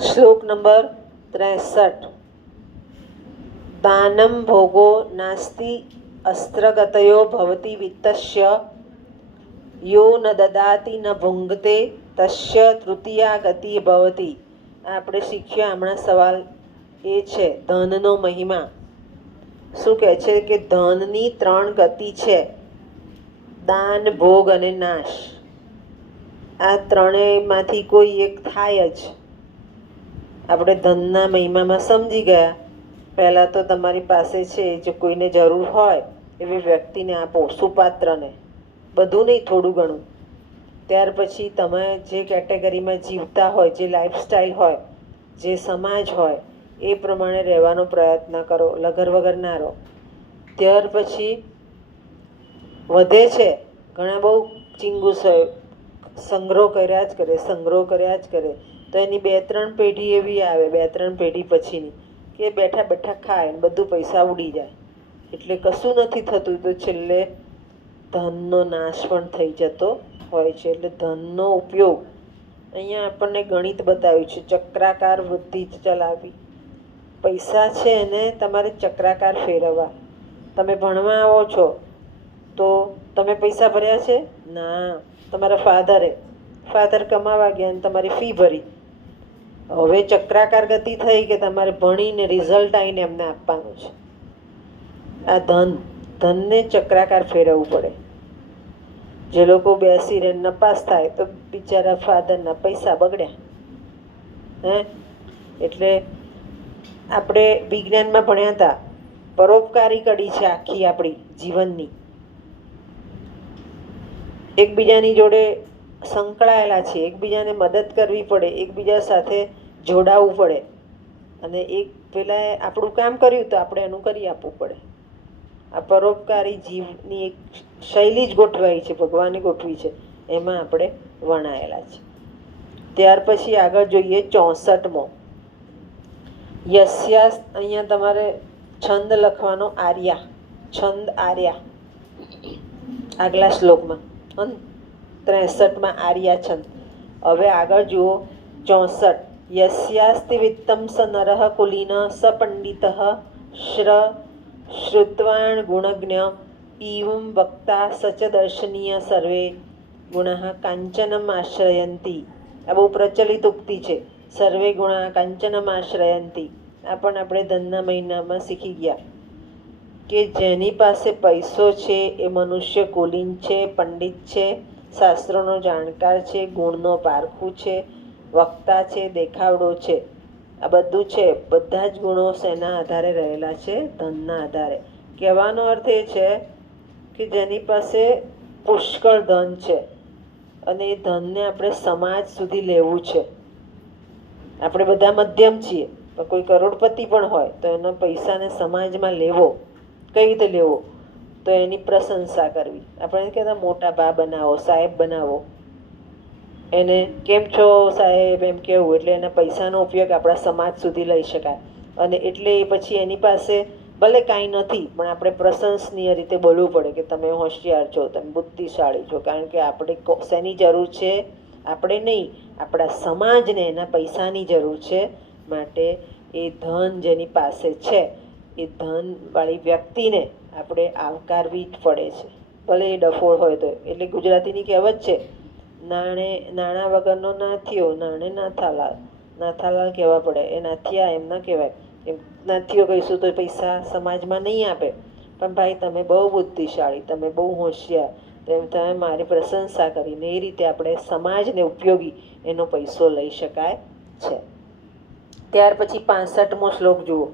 શ્લોક નંબર 63. દાનમ ભોગો નાસ્તિ અસ્ત્રગતયો ભવતિ વિત્તસ્ય યો ન દદાતિ ન ભુંગતે તસ્ય તૃતીયા ગતિ ભવતી. આપણે શીખ્યા હમણાં સવાલ એ છે ધનનો મહિમા. શું કહે છે કે ધનની 3 ગતિ છે: દાન, ભોગ અને નાશ. આ ત્રણેયમાંથી કોઈ એક થાય જ. આપણે ધનના મહિમામાં સમજી ગયા. પહેલાં તો તમારી પાસે છે, જો કોઈને જરૂર હોય એવી વ્યક્તિને આપો, સુપાત્રને. બધું નહીં, થોડું ઘણું. ત્યાર પછી તમે જે કેટેગરીમાં જીવતા હોય, જે લાઈફસ્ટાઈલ હોય, જે સમાજ હોય એ પ્રમાણે રહેવાનો પ્રયત્ન કરો, લગર વગર ના રહો. ત્યાર પછી વધે છે, ઘણા બહુ ચીંગુસ હોય, સંગ્રહ કર્યા જ કરે. તો એની 2-3 પેઢી એવી આવે, 2-3 પેઢી પછીની, કે બેઠા બેઠા ખાય બધું પૈસા ઉડી જાય. એટલે કશું નથી થતું, તો છેલ્લે ધનનો નાશ પણ થઈ જતો હોય છે. એટલે ધનનો ઉપયોગ અહીંયા આપણને ગણિત બતાવ્યું છે, ચક્રાકાર વૃદ્ધિ ચલાવવી. પૈસા છે એને તમારે ચક્રાકાર ફેરવવા. તમે ભણવા આવો છો તો તમે પૈસા ભર્યા છે? ના, તમારા ફાધર કમાવા ગયા અને તમારી ફી ભરી. હવે ચક્રાકાર ગતિ થઈ કે તમારે ભણીને રિઝલ્ટ આવીને એમને આપવાનું છે. આ ધનને ચક્રાકાર ફેરવવું પડે. જે લોકો બેસી રહે નપાસ થાય તો બિચારા ફાધરના પૈસા બગડ્યા. એટલે આપણે વિજ્ઞાનમાં ભણ્યા હતા, પરોપકારી કડી છે આખી આપણી જીવનની. એકબીજાની જોડે સંકળાયેલા છે, એકબીજાને મદદ કરવી પડે, એકબીજા સાથે જોડાવવું પડે. અને એક પેલા આપણું કામ કર્યું તો આપણે એનું કરી આપવું પડે. આ પરોપકારી જીવની એક શૈલી જ ગોઠવાઈ છે, ભગવાને ગોઠવી છે, એમાં આપણે વણાયેલા છે. ત્યાર પછી આગળ જોઈએ 64મો. યસ્યા, અહીંયા તમારે છંદ લખવાનો, આર્યા, છંદ આર્યા. આગલા શ્લોકમાં 63માં આર્યા છંદ. હવે આગળ જુઓ 64. યસ્યાસ્તિ વિત્તમ સ નરઃ કુલીન સ પંડિત શ્રુત્વાણ ગુણજ્ઞ ઇવં વક્તા સચ દર્શનીય સર્વે ગુણઃ કાંચનમ આશ્રયંતી. આ બહુ પ્રચલિત ઉક્તિ છે, સર્વે ગુણા કાંચનમ આશ્રયંતી. આ પણ આપણે ધનના મહિનામાં શીખી ગયા કે જેની પાસે પૈસો છે એ મનુષ્ય કુલીન છે, પંડિત છે, શાસ્ત્રોનો જાણકાર છે, ગુણનો પારખું છે, વક્તા છે, દેખાવડો છે. આ બધું છે. બધા જ ગુણો શેના આધારે રહેલા છે? ધનના આધારે. કહેવાનો અર્થ એ છે કે જેની પાસે પુષ્કળ ધન છે અને એ ધનને આપણે સમાજ સુધી લેવું છે. આપણે બધા મધ્યમ છીએ, પણ કોઈ કરોડપતિ પણ હોય તો એના પૈસાને સમાજમાં લેવો. કઈ રીતે લેવો? તો એની પ્રશંસા કરવી. આપણે કહેતા મોટા બા બનાવો, સાહેબ બનાવો. એને કેમ છો સાહેબ એમ કહેવું, એટલે એના પૈસાનો ઉપયોગ આપણા સમાજ સુધી લઈ શકાય. અને એટલે પછી એની પાસે ભલે કાંઈ નથી, પણ આપણે પ્રશંસનીય રીતે બોલવું પડે કે તમે હોશિયાર છો, તમે બુદ્ધિશાળી છો. કારણ કે આપણે શેની જરૂર છે? આપણે નહીં, આપણા સમાજને એના પૈસાની જરૂર છે. માટે એ ધન જેની પાસે છે એ ધનવાળી વ્યક્તિને આપણે આવકારવી જ પડે છે, ભલે એ ડફોળ હોય તો. એટલે ગુજરાતીની કહેવત છે, નાણાં વગરનો નાથિયો, નાણે નાથાલાલ કહેવા પડે. એ નાથિયા એમ ના કહેવાય. એમ નાથિયો કહીશું તો પૈસા સમાજમાં નહીં આપે. પણ ભાઈ તમે બહુ બુદ્ધિશાળી, તમે બહુ હોશિયાર, તેમ તમે મારી પ્રશંસા કરીને એ રીતે આપણે સમાજને ઉપયોગી એનો પૈસો લઈ શકાય છે. ત્યાર પછી 65મો શ્લોક જુઓ.